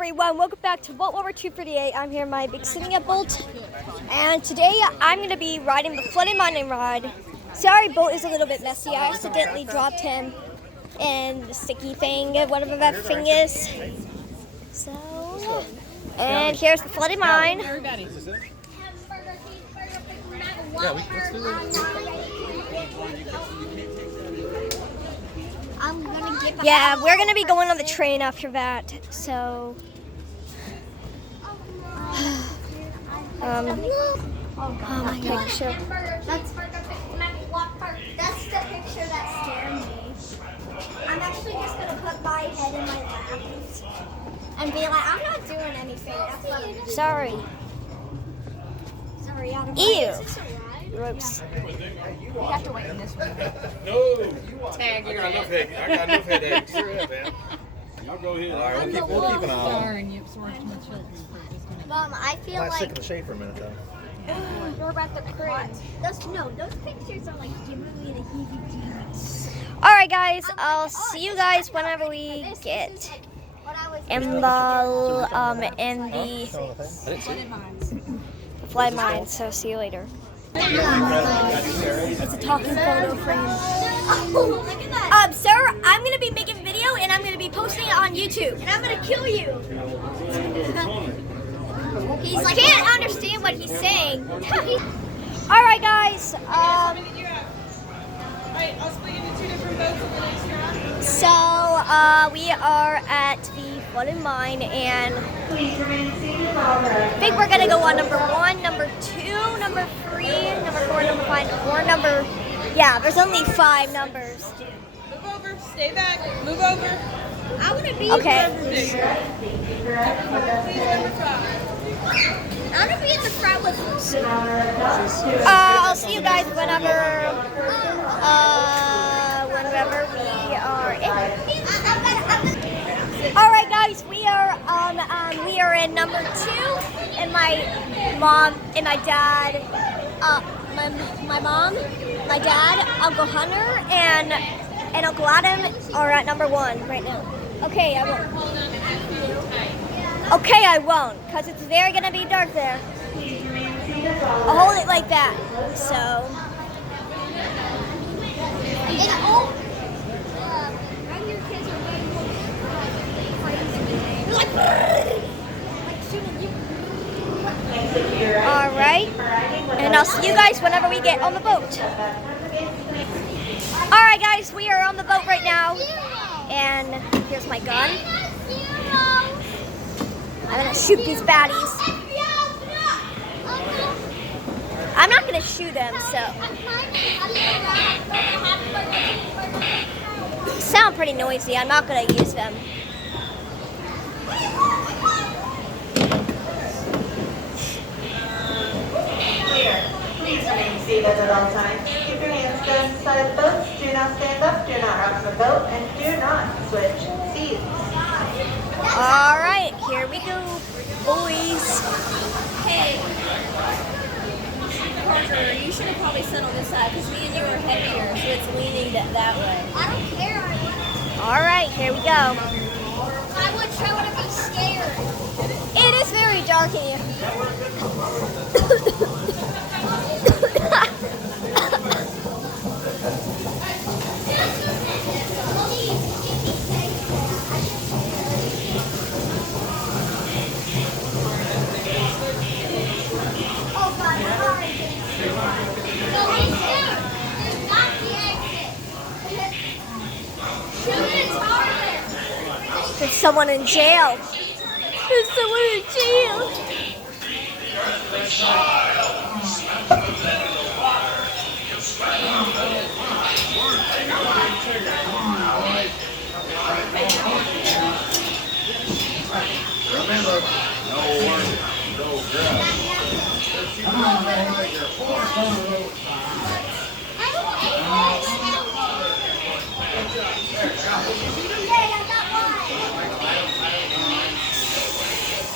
everyone, welcome back to Bolt War 238. I'm here in my big sitting at Bolt, and today I'm going to be riding the Flooded Mountain ride. Sorry, Bolt is a little bit messy. I accidentally dropped him in the sticky thing, whatever that thing is. So, and here's the Flooded Mine. Yeah, we're gonna be going on the train after that. So, oh my gosh. That's the picture that scared me. I'm actually just gonna put my head in my lap and be like, I'm not doing anything. That's what I'm doing. Sorry. Sorry, Adam. Ew. Gross. We have to wait in this one. No. Tag I got enough headaches. Y'all go ahead. All right, we'll keep an eye on it. Mom, I feel Might stick like in the shade for a minute though. we're about to cry. Those pictures are like giving me the heebie-jeebies. All right, guys. I'll see you guys whenever we get in the Flooded Mine. So see you later. It's a talking photo frame. Oh, look at that. Sir, I'm gonna be making a video and I'm gonna be posting it on YouTube. And I'm gonna kill you. He's like, can't understand what he's saying. All right, guys. So we are at the Flooded Mine, and I think we're gonna go on number 1, number 2, number 3, number 4, number 5, or number. Yeah, there's only 5 numbers. Move over, stay back, move over. I want to be Okay. Please, number 5. I want to be in the front with you. I'll see you guys whenever we are in. All right, guys, we are in number 2, and my mom and my dad, my mom, my dad, Uncle Hunter, and Uncle Adam are at number 1 right now. Okay, I won't. Okay, I won't, because it's very gonna be dark there. I'll hold it like that. So. All right, and I'll see you guys whenever we get on the boat. All right, guys, we are on the boat right now, and here's my gun. I'm gonna shoot these baddies. I'm not gonna shoot them, so. They sound pretty noisy. I'm not gonna use them. Please remain seated at all times. Keep your hands down inside the boat. Do not stand up. Do not rock the boat. And do not switch seats. All right, here we go, boys. Hey, Parker, you should have probably sat on this side because me and you are heavier, so it's leaning that way. I don't care. All right, here we go. I would try to be scared. It is very dark in here. There's someone in jail. There's someone in jail. Remember, no work, no grub.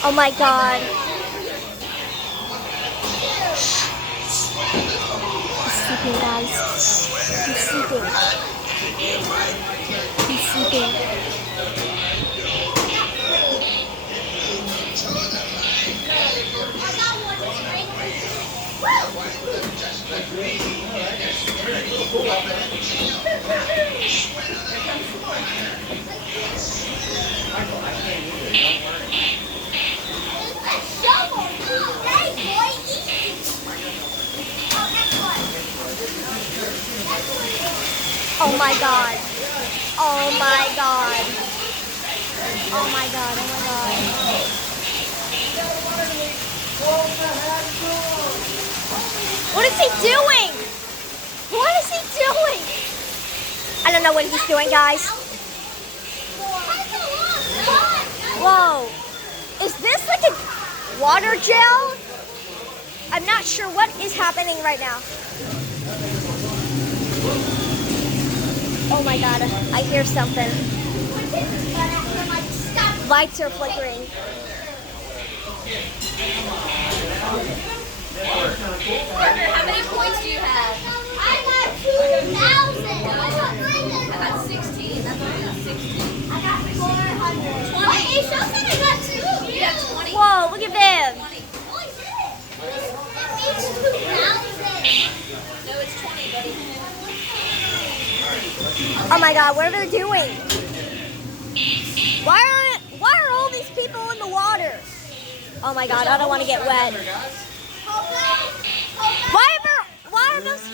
Oh my God. He's sleeping, guys. He's sleeping. He's sleeping. Oh my god. Oh my god. Oh my god. Oh my god. What is he doing? What is he doing? I don't know what he's doing, guys. Whoa. Is this like a water gel? I'm not sure what is happening right now. Oh my god, I hear something. Lights are flickering. Parker, how many points do you have? I got 2,000. I got 16. That's what I got, 16. I got 400. 20. Wait, it shows that I got 2. You got 20. Whoa, look at them. 20. Oh, I did it. It means 2,000. No, it's 20, buddy. Oh my god, what are they doing? Why are all these people in the water? Oh my god, I don't want to get wet. Why are those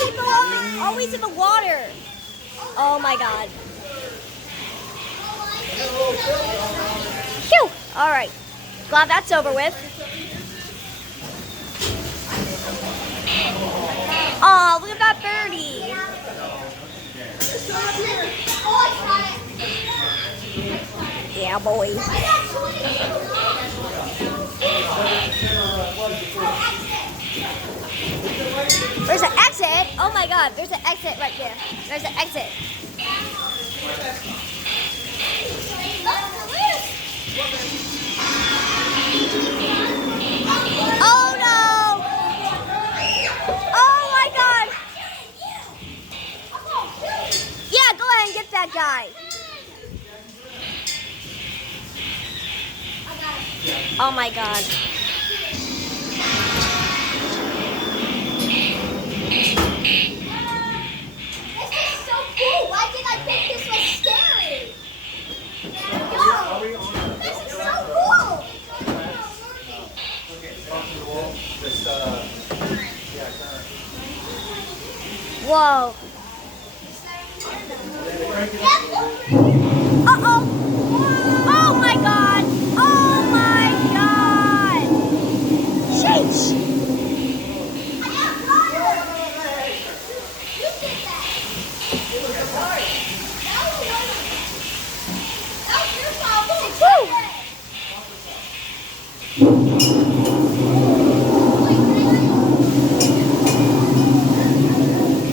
people always in the water? Oh my god. Phew! Alright. Glad that's over with. Oh, look at that birdie. Yeah, boy. There's an exit. Oh my god, there's an exit right there. There's an exit. Oh no! Oh my god! Yeah, go ahead and get that guy. Oh my god. This is so cool. Why did I think this was scary? Yo, this is so cool. Whoa. Uh-oh. Oh my god. Oh my god. Sheesh. I got water. You did that. That was your fault. Woo.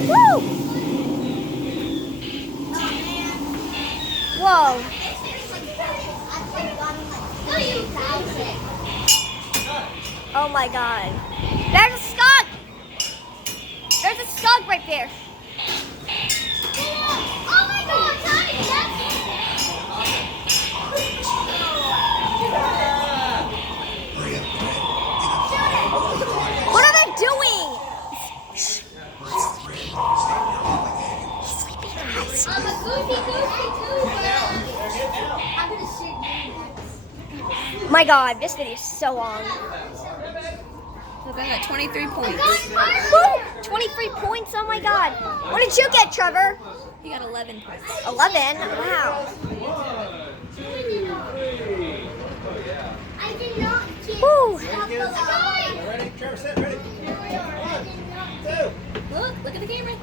Woo. Whoa. Oh my god. There's a skunk! There's a skunk right there. Oh my god, Tommy, What are they doing? I'm a goofy. I'm gonna shoot you. My god, this video is so long. Look, I got 23 points. Woo! 23 points, oh my god. What did you get, Trevor? He got 11 points. 11? Wow. I did not get Woo! Ready? Trevor, set, ready. 1, 2. Look at the camera.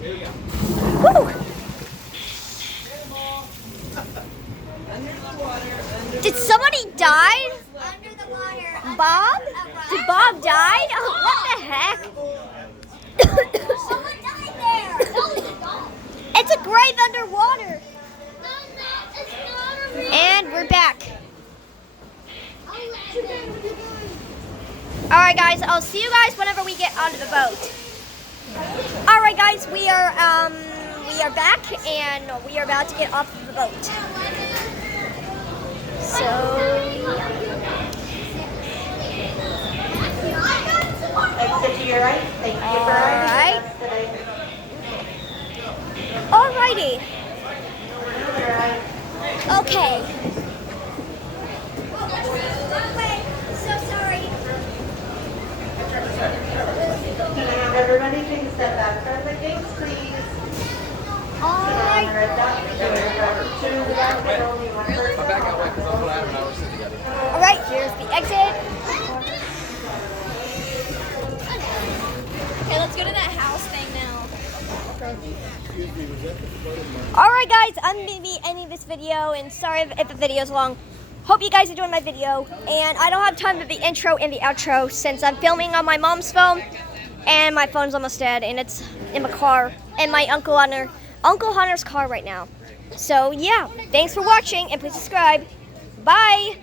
Here we go. Woo! Did somebody die? under the water. Bob? Did Bob die? Oh, what the heck? Someone died there. No, it's not. It's a grave underwater. No, it's not a real. And we're back. I'll let you know. Alright guys, I'll see you guys whenever we get onto the boat. Alright guys, we are back and we are about to get off of the boat. So yeah. Okay. So sorry. Can I have everybody take a step back from the gates, please? Alright. Red dot, to the left, and only one person. Back out way because Uncle Adam and I were sitting together. Alright, here's the exit. Okay, let's go to that house thing now. Alright guys, I'm going to be ending this video, and sorry if the video's long. Hope you guys enjoyed my video, and I don't have time for the intro and the outro since I'm filming on my mom's phone, and my phone's almost dead, and it's in my car, and my Uncle Hunter's car right now. So yeah, thanks for watching, and please subscribe. Bye!